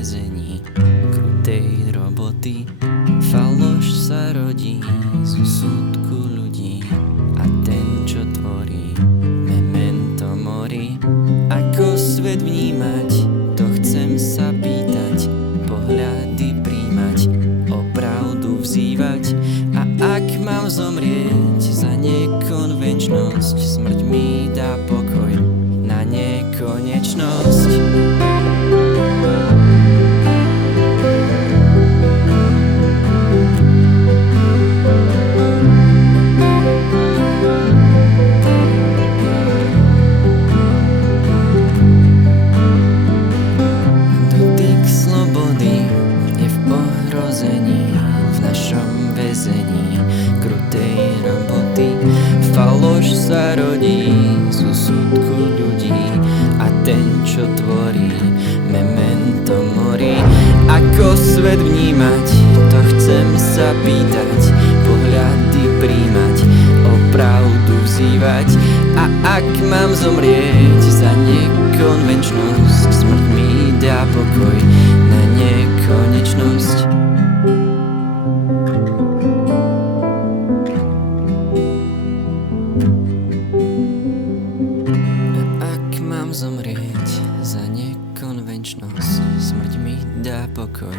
väzení krutej roboty. Faloš sa rodí z úsudku ľudí a ten, čo tvorí memento mori. Ako svet vnímať, to chcem sa pýtať, pohľady príjmať, o pravdu vzývať. A ak mám zomrieť za nekonvenčnosť, smrť mi dá pokoj na nekonečnosť. Dotyk slobody je v ohrození, v našom väzení krutej roboty. Faloš sa rodí z úsudku ľudí a ten, čo tvorí memento mori. Ako svet vnímať, to chcem sa pýtať, pohľady príjmať, o pravdu vzývať. A ak mám zomrieť za nekonvenčnosť, smrť mi dá pokoj na nekonečnosť. Zomrieť za nekonvenčnosť, smrť mi dá pokoj